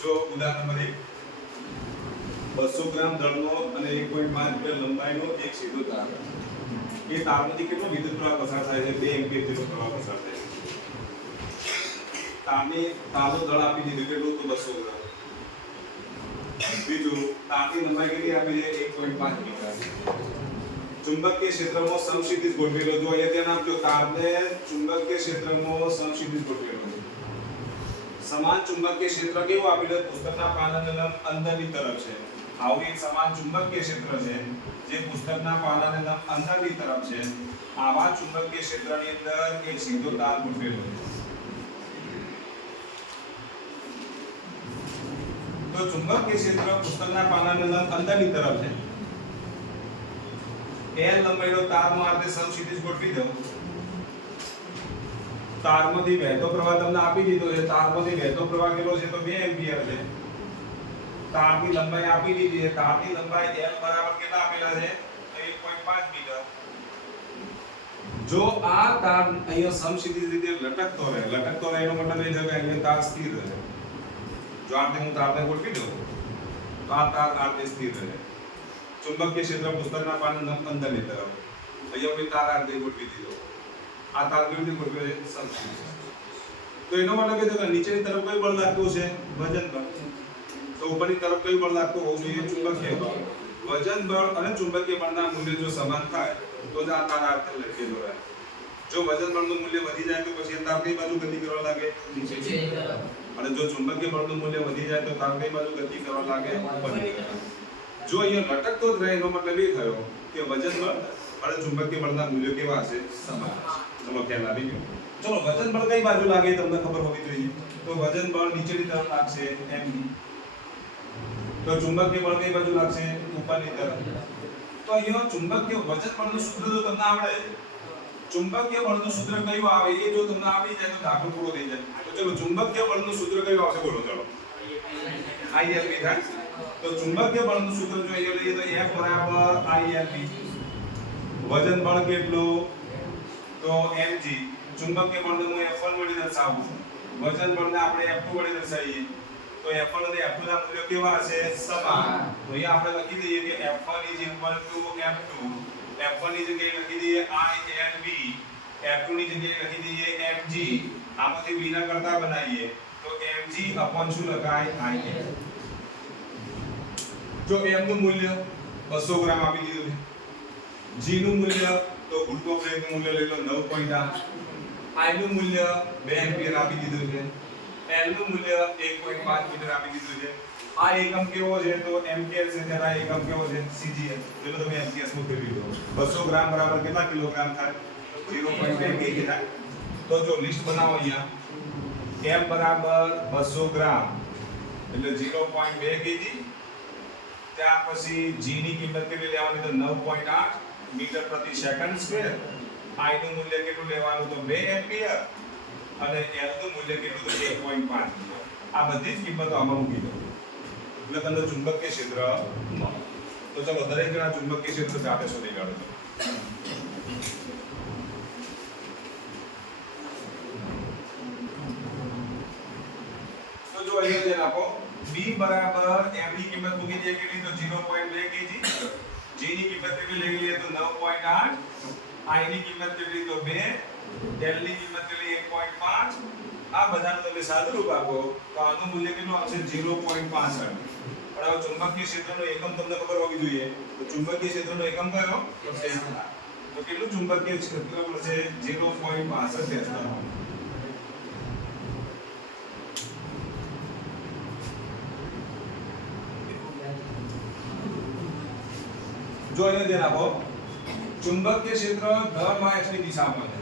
જો ઉદાહરણ નંબર 1 200 ગ્રામ દળનો અને 1.5 મીટર લંબાઈનો એક સીધો તાર એ તારમાંથી કેટલો વિદ્યુત પ્રવાહ પસાર થાય છે 2 એમ્પીયર જેટલો પ્રવાહ પસાર થાય છે તારનું દળ આપી દીધું કેટલું તો 200 ગ્રામ બીજું તારની લંબાઈ કેટલી આપી છે 1.5 મીટર ચુંબકીય ક્ષેત્રમાં સમક્ષિતિજ ગોઠવેલો જો અહીંયા ધ્યાન આપજો તારને ચુંબકીય ક્ષેત્રમાં સમક્ષિતિજ ગોઠવેલો સમાન ચુંબકીય ક્ષેત્ર કેવું આપેલું પુસ્તકના પાનાની અંદરની તરફ છે આવું એક સમાન ચુંબકીય ક્ષેત્ર છે જે પુસ્તકના પાનાની અંદરની તરફ છે આવા ચુંબકીય ક્ષેત્રની અંદર એક સીધો તાર ગોઠવેલો છે તો ચુંબકીય ક્ષેત્ર પુસ્તકના પાનાની અંદરની તરફ છે L લંબાઈનો તાર હું આ રીતે સમક્ષિતિજ ગોઠવી દઉં તારમાંથી વહેતો પ્રવાહ તમને આપી દીધો છે તારમાંથી વહેતો પ્રવાહ કેટલો છે તો 2 એમ્પીયર છે તારની લંબાઈ આપી દીધી છે તારની લંબાઈ L બરાબર કેટલા આપેલા છે 1.5 મીટર જો આ તાર અહીંયા સમક્ષિતિજ રીતે લટકતો રહે એનો મતલબ એ છે કે અહીંયા તાર સ્થિર રહે જો આ હું તારને ગોઠવી દઉં તો આ તાર આ રીતે સ્થિર રહે ચુંબકીય ક્ષેત્ર પુસ્તકના પાનાની અંદરની તરફ અહીંયા મેં તાર આ રીતે ગોઠવી દીધો આ તાર કેવી રીતે ગોઠવ્યો છે સમક્ષિતિજ તો એનો મતલબ એ છે કે નીચેની તરફ કઈ બળ લાગતું છે વજન બળ તો ઉપરની તરફ કઈ બળ લાગતું હોવું જોઈએ ચુંબકીય બળ વજન બળ અને ચુંબકીય બળના મૂલ્ય જો સમાન થાય તો જ આ તાર આ રીતે લટકેલો રહે જો વજન બળનું મૂલ્ય વધી જાય તો પછી તાર કઈ બાજુ ગતિ કરવા લાગે નીચે અને જો ચુંબકીય બળનું મૂલ્ય વધી જાય તો તાર કઈ બાજુ ગતિ કરવા લાગે ઉપરની તરફ જો અહીંયા લટકતો જ રહે એનો મતલબ એ થયો કે વજન બળ અને ચુંબકીય બળના મૂલ્યો કેવા હશે સમાન ચલો ખ્યાલ આવી ગયો ચલો વજન બળ કઈ બાજુ લાગે તમને ખબર હોવી જોઈએ તો વજન બળ નીચેની તરફ લાગશે mg તો ચુંબકીય બળ કઈ બાજુ લાગશે ઉપરની તરફ તો અહીંયા ચુંબકીય વજન બળનું સૂત્ર જો તમને આવડે ચુંબકીય બળનું સૂત્ર કયું આવે એ જો તમને આવડી જાય તો દાખલો પૂરો થઈ જાય તો ચલો ચુંબકીય બળનું સૂત્ર કયું આવશે બોલો ચલો ILB થાય તો ચુંબકીય બળનું સૂત્ર જો અહીંયા લઈએ તો F બરાબર ILB વજન બળ કેટલું તો mg ચુંબકીય બળને હું F1 વડે દર્શાવું છું વજન બળને આપણે F2 વડે દર્શાવીએ તો F1 અને F2 ના મૂલ્યો કેવા હશે સમાન તો અહીંયા આપણે લખી દઈએ કે F1 F2 F1 ની જગ્યાએ લખી દઈએ ILB F2 ની જગ્યાએ લખી દઈએ mg આમાંથી b ના કરતા બનાવીએ તો mg અપોન શું લખાય IL જો m નું મૂલ્ય 200 ગ્રામ આપી દીધું છે g નું મૂલ્ય તો ગુરુત્વ પ્રેરકનું મૂલ્ય લઈ લો 9.8 I નું મૂલ્ય 2 એમ્પિયર આપી દીધું છે L નું મૂલ્ય 1.5 મીટર આપી દીધું છે આ એકમ કેવો છે તો એમ્પિયર છે ત્યારે આ એકમ કેવો છે CGS એટલે તમે એમ્પિયર્સ માં ફેરવી દો 200 ગ્રામ બરાબર કેટલા કિલોગ્રામ થાય 0.2 kg થાય તો જો લિસ્ટ બનાવો અહીંયા m બરાબર 200 ગ્રામ એટલે 0.2 kg ત્યાર પછી g ની કિંમત કેટલી લેવાની તો 9.8 મીટર પ્રતિ સેકન્ડ સ્ક્વેર I નું મૂલ્ય કેટલું લેવાનું તો 2 એમ્પિયર અને L નું મૂલ્ય કેટલું તો 1.5 આ બધી જ કિંમતો આમાં મૂકી દો એટલે તમને ચુંબકીય ક્ષેત્ર મળે તો ચલો દરેક જણા ચુંબકીય ક્ષેત્ર જાતે શોધી કાઢો તો જો અહીંયા જે આપો B બરાબર M ની કિંમત મૂકી દઈએ કેટલી તો 0.2 kg G ની કિંમત કેટલી લઈ લઈએ તો 9.8 I ની કિંમત કેટલી તો 2 L ની કિંમત કેટલી 1.5 આ બધાનું તમે સાદુરૂપ આપો તો આનું મૂલ્ય કેટલું આવશે 0.65 પણ હવે ચુંબકીય ક્ષેત્રનો એકમ તમને ખબર હોવી જોઈએ તો ચુંબકીય ક્ષેત્રનો એકમ કયો તો ટેસ્લા તો કેટલું ચુંબકીય ક્ષેત્ર મળશે 0.65 ટેસ્લા જો અહીંયા ધ્યાન આપો ચુંબકીય ક્ષેત્ર ધન x ની દિશામાં છે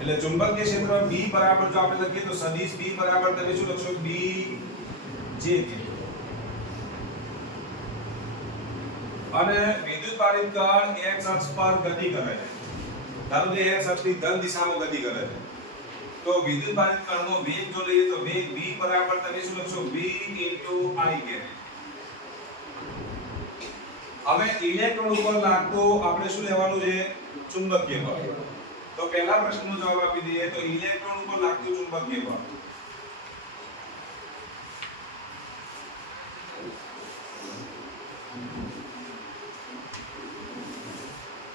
એટલે ચુંબકીય ક્ષેત્ર B બરાબર જો આપણે લખીએ તો સદિશ B બરાબર તમે શું લખશો B J અને વિદ્યુત પારિત કણ x અક્ષ પર ગતિ કરે છે ધારો કે x અક્ષની ધન દિશામાં ગતિ કરે છે તો વિદ્યુત પારિત કણનો વેગ જો લઈએ તો વેગ v બરાબર તમે શું લખશો v * I કે હવે ઇલેક્ટ્રોન ઉપર લાગતો આપણે શું લેવાનું છે ચુંબકીય બળ તો પહેલા પ્રશ્નનો જવાબ આપી દઈએ તો ઇલેક્ટ્રોન ઉપર લાગતું ચુંબકીય બળ.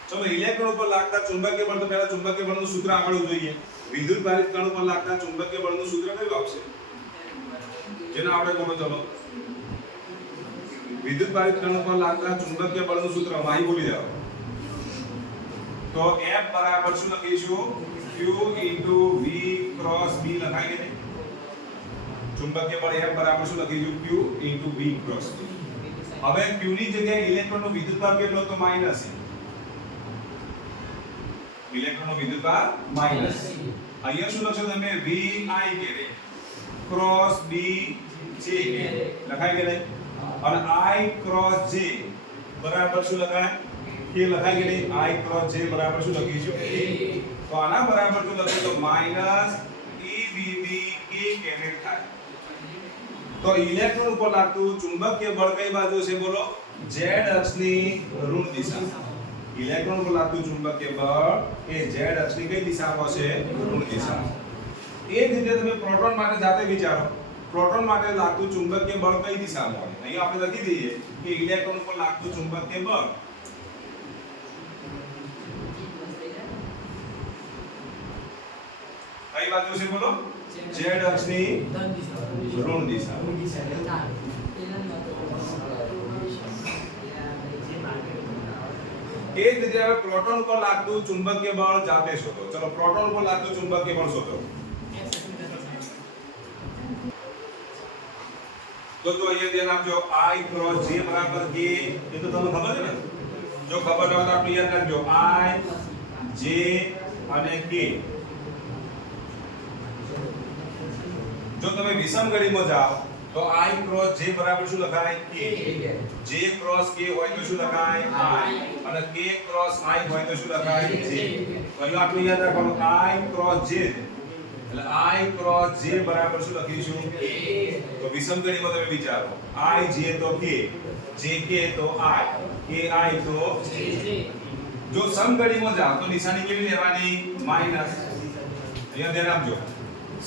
ચલો ઇલેક્ટ્રોન ઉપર લાગતા ચુંબકીય બળ તો પહેલા ચુંબકીય બળનું સૂત્ર આવડવું જોઈએ. વિદ્યુત ભારિત કણ ઉપર લાગતા ચુંબકીય બળનું સૂત્ર કયું આવશે? જેને આપણે બોલો ચલો. વિદ્યુત ભારિત કણ ઉપર લાગતા ચુંબકીય બળનું સૂત્ર માહી બોલી જાઓ. તો F બરાબર શું લખીશું? Q * V × B લખાય કે નહીં? ચુંબકીય બળ F બરાબર શું લખીશું? Q * V × B. હવે Q ની જગ્યાએ ઇલેક્ટ્રોનનો વિદ્યુતભાર કેટલો? તો માઈનસ છે. ઇલેક્ટ્રોનનો વિદ્યુતભાર માઈનસ. અહીંયા શું લખશો તમે? VI કે ક્રોસ B J લખાય કે નહીં? અને I × J બરાબર શું લખાય? K લખાય કે નહીં? I × J બરાબર શું લખીશું? તો આના બરાબર શું લખીએ તો માઈનસ EBB K કેરેટ થાય. તો ઇલેક્ટ્રોન ઉપર લાગતું ચુંબકીય બળ કઈ બાજુ છે બોલો? Z અક્ષની ઋણ દિશા. ઇલેક્ટ્રોન પર લાગતું ચુંબકીય બળ એ Z અક્ષની કઈ દિશામાં છે? ઋણ દિશામાં. એ જ રીતે તમે પ્રોટોન માટે જાતે વિચારો. પ્રોટોન માટે લાગતું ચુંબકીય બળ કઈ દિશામાં હોય? અહીં આપણે લખી દઈએ કે ઇલેક્ટ્રોન પર લાગતું ચુંબકીય બળ કઈ બાજુ છે બોલો? Z અક્ષની ઋણ દિશા. એ જ રીતે હવે પ્રોટોન પર લાગતું ચુંબકીય બળ જાતે શોધો. ચલો પ્રોટોન પર લાગતું ચુંબકીય બળ શોધો. તો અહીંયા ધ્યાન આપજો. I × J બરાબર K એ તો તમને ખબર છે ને? જો ખબર ન હોય તો આપણે યાદ રાખજો. I J અને K. જો તમે વિષમ ગણીમાં જાઓ તો I × J બરાબર શું લખાય? K. J × K હોય તો શું લખાય? I. અને K × I હોય તો શું લખાય? J. તો અહીં આપણે યાદ રાખવાનું I × J એટલે I × J બરાબર શું લખીશું? K. તો વિષમ ગણીમાં તમે વિચારો. I J તો K, J K તો I, K I તો J. જો સમગણીમાં જાઓ તો નિશાની કેવી લેવાની? માઈનસ. અહીંયા ધ્યાન આપજો.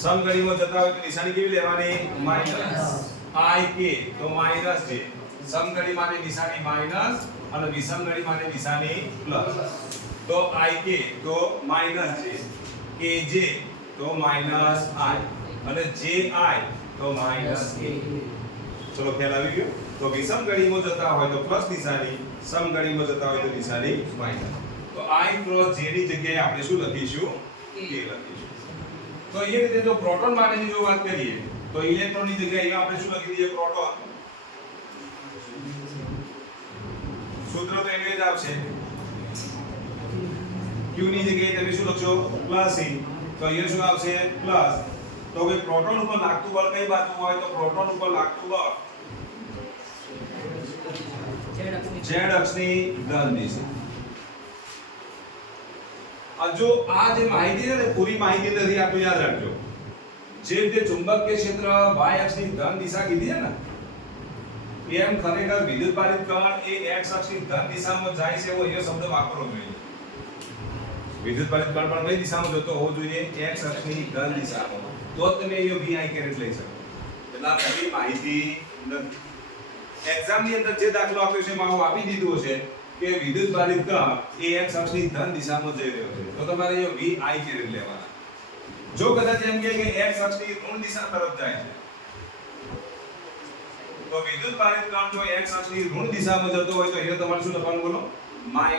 સમગણીમાં જતા હોય તો નિશાની કેવી લેવાની? માઈનસ. I K તો માઈનસ J. સમગણી માટે નિશાની માઈનસ અને વિષમગણી માટે નિશાની પ્લસ. તો I K તો માઈનસ J, K J તો માઈનસ I અને J I તો માઈનસ K. ચલો ખ્યાલ આવી ગયો? તો વિષમગણીમાં જતા હોય તો પ્લસ નિશાની, સમગણીમાં જતા હોય તો નિશાની માઈનસ. તો I × J ની જગ્યાએ આપણે શું લખીશું? K લખીશું. તો એ રીતે જો પ્રોટોન માટેની જો વાત કરીએ તો ઇલેક્ટ્રોનની જગ્યાએ આપણે શું લખી દઈએ? પ્રોટોન. સૂત્ર તો એનું જ આવશે. Q ની જગ્યાએ તમે શું લખશો? Plus E. તો અહીંયા શું આવશે? પ્લસ. તો હવે પ્રોટોન ઉપર લાગતું બળ કઈ બાજુ હોય? તો પ્રોટોન ઉપર લાગતું બળ Z અક્ષની ધન દિશા. જો આ જે માહિતી છે ને પૂરી માહિતી નથી આપણે યાદ રાખજો. જે રીતે ચુંબકીય ક્ષેત્ર y અક્ષની ધન દિશા કીધી છે ને એમ ખરેખર વિદ્યુત ભારિત કણ એ x અક્ષની ધન દિશામાં જાય છે એવો એ શબ્દ વાપરવો જોઈએ. વિદ્યુત ભારિત કણ પણ કઈ દિશામાં જતો હોવો જોઈએ? x અક્ષની ધન દિશામાં. તો જ તમે એ VI કેરેટ લઈ શકો. એટલે આ પૂરી માહિતી નથી. એક્ઝામ ની અંદર જે દાખલો આપ્યો છે એમાં આપી દીધું છે કે વિદ્યુત ભારિત કણ એ x અક્ષની ધન દિશામાં જઈ રહ્યો છે તો તમારે એ VI કેરેટ લેવાના. જો કદાચ એમ કહે કે x અક્ષની ઋણ દિશા તરફ જાય છે તો વિદ્યુત ભારિત કણ જો x અક્ષની ઋણ દિશામાં જતો હોય તો અહીંયા તમારે શું લખવાનું બોલો? -VI.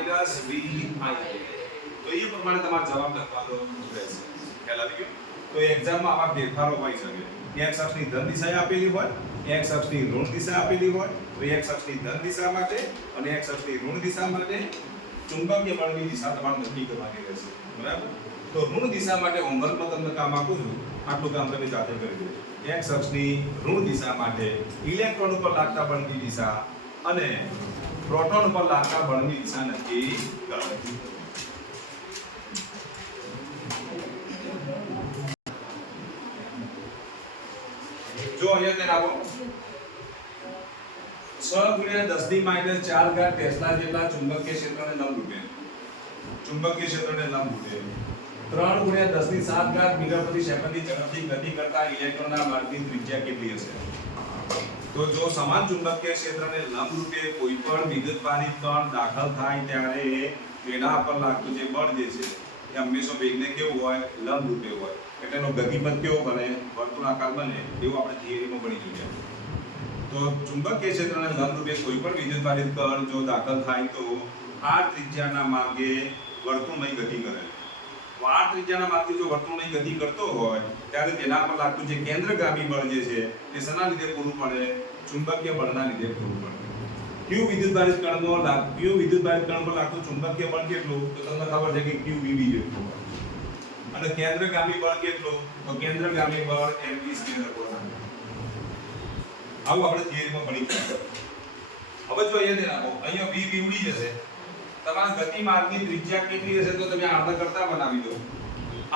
તો એ પ્રમાણે તમારે જવાબ લખવાનો રહેશે. ખ્યાલ આવી ગયો? તો એક્ઝામમાં આવા ફેરફારો હોઈ શકે. x અક્ષની ધન દિશા આપેલી હોય, x અક્ષની ઋણ દિશા આપેલી હોય તો x અક્ષની ધન દિશા માટે અને x અક્ષની ઋણ દિશા માટે ચુંબકીય બળની દિશા તમારે નક્કી કરવાની રહેશે. બરાબર? તો ઋણ દિશા માટે હોમવર્કમાં તમને કામ આપું છું. આટલું કામ તમે જાતે કરી દેજો. x અક્ષની ઋણ દિશા માટે ઇલેક્ટ્રોન ઉપર લાગતા બળની દિશા અને પ્રોટોન ઉપર લાગતા બળની દિશા નક્કી કરો. જો અહીંયા તેને આપો 6 × 10⁻⁴ ટેસ્લા જેટલા ચુંબકીય ક્ષેત્રને લંબ રૂપે 3 ગુણ્યા 10 ની 7 ઘાત મીટર પ્રતિ સેકન્ડની ઝડપથી ગતિ કરતા ઇલેક્ટ્રોનના માર્ગની ત્રિજ્યા કેટલી હશે? તો જો સમાન ચુંબકીય ક્ષેત્રને લંબરૂપે કોઈ પણ વિદ્યુતભારિત કણ દાખલ થાય ત્યારે તેના પર લાગતું જે બળ જે છે એ હંમેશા વેગને કેવું હોય? લંબરૂપે હોય. એટલે એનો ગતિપથ કેવો બને? વર્તુળાકાર બને. એવું આપણે થિયરીમાં ભણી ચૂક્યા. તો ચુંબકીય ક્ષેત્રને લંબરૂપે કોઈ પણ વિદ્યુતભારિત કણ જો દાખલ થાય તો r ત્રિજ્યાના માર્ગે વર્તુળમય ગતિ કરે. તો r ત્રિજ્યાના માર્ગે જો વર્તુળમય ગતિ કરતો હોય ત્યારે તેના પર લાગતું જે કેન્દ્રગામી બળ જે છે એ શેના લીધે પૂરું પડે? ચુંબકીય બળના લીધે પૂરું પડે. q વિદ્યુતભારિત કણ પર લાગતું ચુંબકીય બળ કેટલું? તો તમને ખબર છે કે qvb જેટલું હોય. અને કેન્દ્રગામી બળ કેટલું? તો કેન્દ્રગામી બળ mv². આવું આપણે થિયરીમાં ભણી ગયા. હવે જો અહીંયા v ઉડી જશે. તમારા ગતિ માર્ગની ત્રિજ્યા કેટલી હશે? તો તમે r ના કરતા બનાવી દો.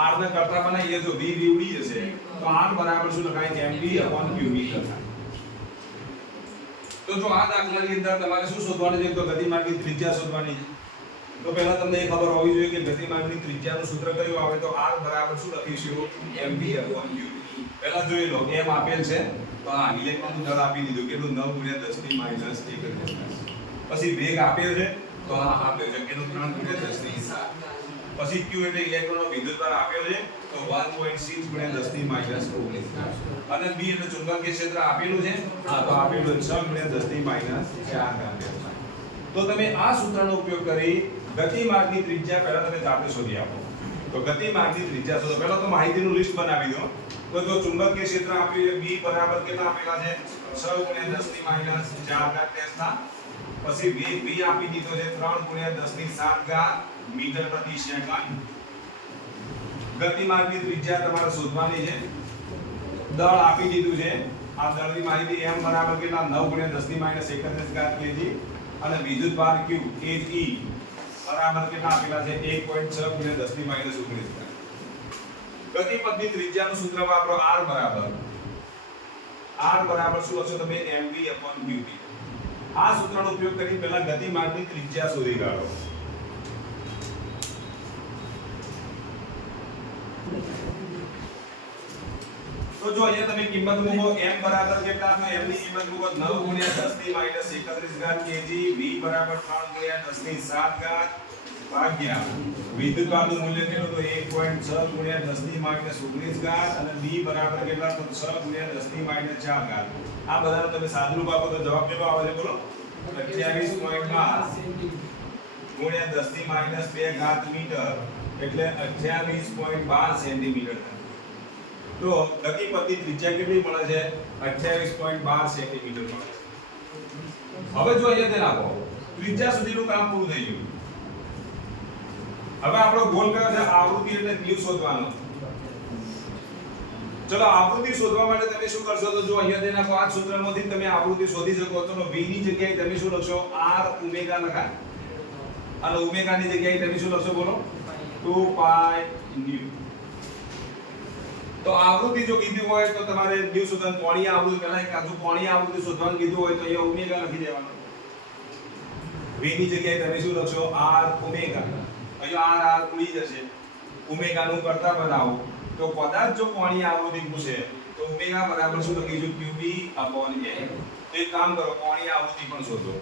r ના કરતા બનાવીએ તો v ઉડી જશે. તો r બરાબર શું લખાય? mv/qv લખાય. તો જો આ દાખલાની અંદર તમારે શું શોધવાનું છે? તો ગતિ માર્ગની ત્રિજ્યા શોધવાની છે. તો પહેલા તમને એ ખબર હોવી જોઈએ કે ગતિ માર્ગની ત્રિજ્યાનું સૂત્ર કયું આવે? તો r બરાબર શું લખીશું? mv/qv. પહેલા જોઈ લો, m આપેલ છે તો આ ઇલેક્ટ્રોનનું દળ આપી દીધું કેટલું? 9 × 10⁻⁻⁰. પછી વેગ આપેલ છે તો આ આપેલ છે કેટલું? 3 × 10⁻⁷. પછી q એટલે ઇલેક્ટ્રોનનો વિદ્યુતભાર આપેલ છે તો 1.6 × 10⁻⁹. અને b એટલે ચુંબકીય ક્ષેત્ર આપેલું છે હા તો આપેલું 6 × 10⁻⁴. તો તમે આ સૂત્રનો ઉપયોગ કરી ગતિ માર્ગની ત્રિજ્યા પહેલા તમે જાતે શોધી આપો. તો ગતિ માર્ગની ત્રિજ્યા શોધો. પહેલા તો માહિતીનું લિસ્ટ બનાવી દો. તો જો ચુંબકીય ક્ષેત્ર આપ્યું છે b બરાબર કેટલા આપેલા છે? 6 × 10⁻⁴ ટેસ્લા. પછી વેગ v આપી દીધો છે 3 × 10⁷ મીટર પ્રતિ સેકન્ડ. ગતિ માર્ગની ત્રિજ્યા તમારે શોધવાની છે. દળ આપી દીધું છે. આ દળની માહિતી m બરાબર કેટલા? 9 × 10⁻31 kg. અને વિદ્યુતભાર q એ e બરાબર કેટલા આપેલા છે? 1.6 × 10⁻⁹. ગતિપથની ત્રિજ્યાનું સૂત્ર વાપરો. r બરાબર શું લખશો તમે? mv/qv. આ સૂત્રનો ઉપયોગ કરી પહેલા ગતિ માર્ગની ત્રિજ્યા શોધી કાઢો. તો જો અહીંયા તમે કિંમત મૂકો. m બરાબર કેટલા? તો m ની કિંમત મૂકો 9 × 10⁻31 kg. v બરાબર 3 × 10⁷ ભાગ્યા વિદ્યુતભારનું મૂલ્ય કેટલું? તો 1.6 × 10⁻⁹. અને b બરાબર કેટલા? તો 6 × 10⁻⁴. આ બધાનો તમે સાદુરૂપ આપો તો જવાબ કેટલો આવે છે? બોલો 28.12 × 10⁻². મીટર એટલે 28.12 સેન્ટીમીટર. તો ગતિપથની ત્રિજ્યા કેટલી મળે છે? 28.12 સેન્ટીમીટર મળે છે. હવે જો અહીંયા ધ્યાન આપો, ત્રિજ્યા સુધીનું કામ પૂરું થઈ ગયું. હવે આપણો ગોલ કયો છે? આવૃત્તિ એટલે ન્યુ શોધવાનો. ચલો આવૃત્તિ શોધવા માટે તમે શું કરશો? તો જો અહીંયા દેના આ સૂત્રમાંથી તમે આવૃત્તિ શોધી શકો. તો v ની જગ્યાએ તમે શું લખશો? r ઓમેગા લખાય. અને ઓમેગા ની જગ્યાએ તમે શું લખશો? બોલો 2π ન્યુ. તો આવૃત્તિ જો કીધું હોય તો તમારે ન્યુ શોધવાનું. કોણીય આવૃત્તિ પહેલા એક આજુ કોણીય આવૃત્તિ શોધવાનું કીધું હોય તો અહીંયા ઓમેગા લખી દેવાનો. v ની જગ્યાએ તમે શું લખશો? r omega. અહીંયા r ઉડી જશે. ઓમેગા નું કરતા બનાવો. તો કદાચ જો કોણીય આવૃત્તિ પૂછે તો ઓમેગા બરાબર શું લખીશું? qb/a. તો એક કામ કરો, કોણીય આવૃત્તિ પણ શોધો.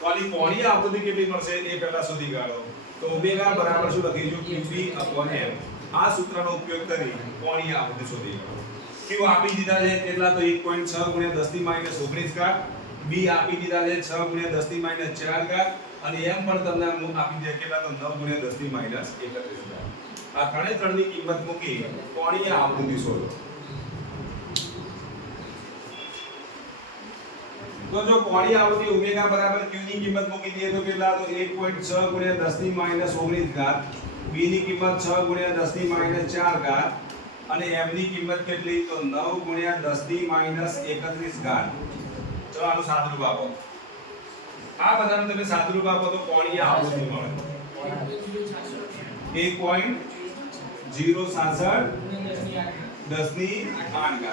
તો આની કોણીય આવૃત્તિ કેટલી મળશે એ પહેલા શોધી કાઢો. તો ઓમેગા બરાબર શું લખીશું? qb/m. આ સૂત્રનો ઉપયોગ કરી કોણીય આવૃત્તિ શોધી કાઢો. q આપી દીધા છે કેટલા? તો 1.6 × 10⁻⁹. b આપી દીધા છે 6 × 10⁻⁴. અને m પણ તમને આપી દે કેટલા? તો 9 × 10⁻31. આ ત્રણની કિંમત મૂકી કોણીય આવૃત્તિ શોધો. તો જો કોણીય આવૃત્તિ ઓમેગા બરાબર q ની કિંમત મૂકી દઈએ તો કેટલા? તો 1.6 × 10⁻⁹. b ની કિંમત 6 × 10⁻⁴. અને m ની કિંમત કેટલી? તો 9 × 10⁻31. ચલો આનું સાદુરૂપ આપો. આ બધાનું તમે સાદુરૂપ આપો તો કોણીય આવૃત્તિ મળે 1.067 10⁸.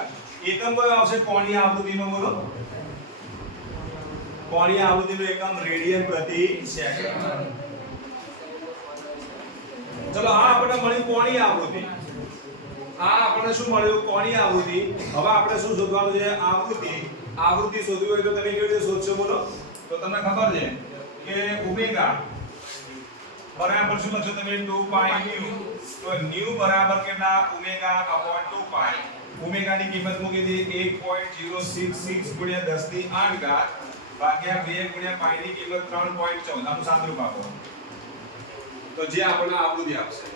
એકમ કયો આવશે કોણીય આવૃત્તિનો? બોલો. કોણીય આવૃત્તિનો એકમ રેડિયન પ્રતિ સેકન્ડ. ચલો આ આપણને મળી કોણી આવૃત્તિ, આ આપણને શું મળ્યું કોણી આવૃત્તિ. હવે આપણે શું શોધવાનું છે આવૃત્તિ. આવૃત્તિ શોધવી હોય તો તમે કેવી રીતે શોધશો બોલો? તો તમને ખબર છે કે ઓમેગા બરાબર શું લખશો તમે 2 પાઈ ન્યુ. તો ન્યુ બરાબર કેટલા ઓમેગા અપોન 2 પાઈ. ઓમેગા ની કિંમત મૂકી દી 1.066 ગુણ્યા 10 ની 8 ઘાત ભાગ્યા 2 ગુણ્યા પાઈ ની કિંમત 3.14. આનું સાદુરૂપ આપો તો જે આપણને આવૃત્તિ આપશે.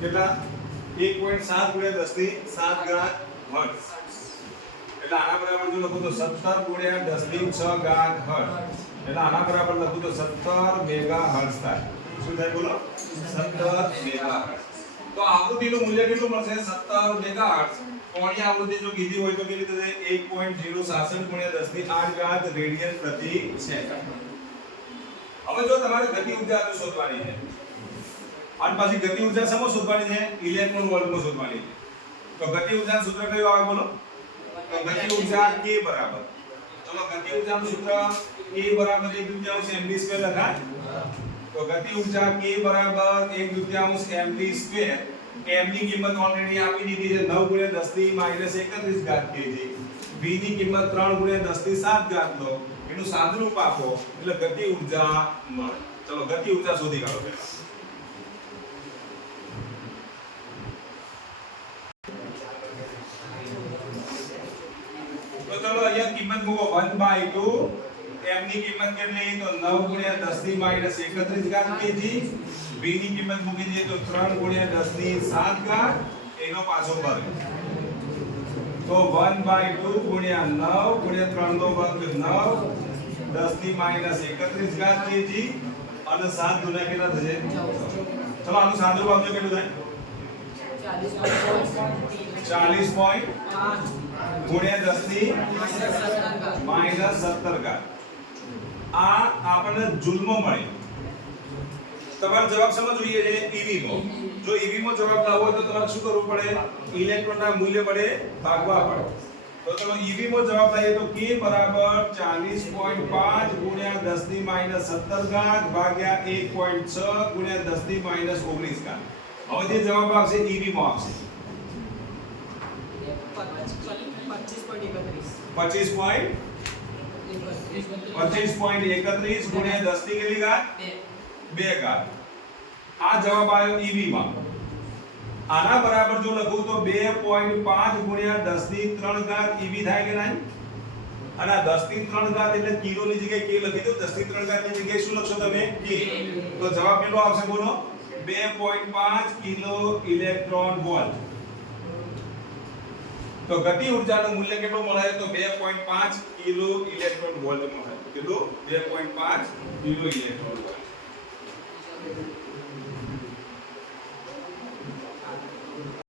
કેટલા 1.7 ગુણ્યા 10 ની 7 ઘાત હર્ટ્ઝ. એટલે આના બરાબર જો લખું તો 17 ગુણ્યા 10 ની 6 ઘાત હર્ટ્ઝ. એટલે આના બરાબર લખું તો 17 મેગાહર્ટ્ઝ થાય. શું થાય બોલો? 17 મેગાહર્ટ્ઝ. તો આવૃત્તિનું મૂલ્ય કેટલું મળશે? 17 મેગાહર્ટ્ઝ. કોણી આવૃત્તિ જો કીધી હોય તો કેવી રીતે થાય? 1.066 ગુણ્યા 10 ની 8 ઘાત રેડિયન પ્રતિ સેકન્ડ. હવે જો તમારે ગતિ ઊર્જા શોધવાની છે અને પછી ગતિ ઊર્જા શેમાં શોધવાની છે? ઇલેક્ટ્રોન વોલ્ટમાં શોધવાની છે. તો ગતિ ઊર્જાનું સૂત્ર કયું આવે બોલો? તો ગતિ ઊર્જા K બરાબર, ચલો ગતિ ઊર્જાનું સૂત્ર K બરાબર 1/2 mv2 લખાય. તો ગતિ ઊર્જા K બરાબર 1/2 mv2. m ની કિંમત ઓલરેડી આપી દીધી છે 9 ગુણ્યા 10 ની -31 ઘાત kg. v ની કિંમત 3 ગુણ્યા 10 ની 7 ઘાત લો. એનું સાદુરૂપ આપો એટલે ગતિ ઊર્જા મળે. ચલો ગતિ ઊર્જા શોધી કાઢો પહેલા. તો ચલો અહીંયા કિંમત મૂકો 1/2. m ની કિંમત કેટલી? તો 9 ગુણ્યા 10 ની -31 ઘાત kg. v ની કિંમત મૂકી દઈએ તો 3 ગુણ્યા 10 ની 7 ઘાત. એનો પાછો વર્ગ. તો 1/2 ગુણ્યા 9 ગુણ્યા 3 નો વર્ગ 9 10 ની -31 ઘાત kg અને 7 ગુણ્યા કેટલા થશે? ચલો આનું સાદુરૂપ આપજો કેટલું થાય? 40.5 ગુણ્યા 10 ની -17 ઘાત. આ આપણને જૂલમાં મળે. તમારો જવાબ શેમાં જોઈએ છે? ઈવી માં. જો ઈવી માં જવાબ લાવવો હોય તો તમારે શું કરવું પડે? ઇલેક્ટ્રોનના મૂલ્ય વડે ભાગવા પડે. તો ચલો ઈવી માં જવાબ લાવીએ તો K બરાબર 40.5 ગુણ્યા 10 ની -17 ઘાત ભાગ્યા 1.6 ગુણ્યા 10 ની -19 ઘાત. હવે જે જવાબ આવશે ઈવી માં આવશે 25.31 ગુણ્યા 10 ની કેટલી ઘાત? 2 ઘાત. આ જવાબ આવ્યો ઈવી માં. આના બરાબર જો લખું તો 2.5 ગુણ્યા 10 ની 3 ઘાત ઈવી થાય કે નહીં? અને આ 10 ની 3 ઘાત એટલે કિલો ની જગ્યાએ કે લખી દો. 10 ની 3 ઘાત ની જગ્યાએ શું લખશો તમે? કે. તો જવાબ કેટલો આવશે બોલો? 2.5 કિલો ઇલેક્ટ્રોન વોલ્ટ. તો ગતિ ઊર્જાનું મૂલ્ય કેટલું મળે? તો 2.5 કિલો ઇલેક્ટ્રોન વોલ્ટ મળે. કેટલું? 2.5 કિલો ઇલેક્ટ્રોન વોલ્ટ.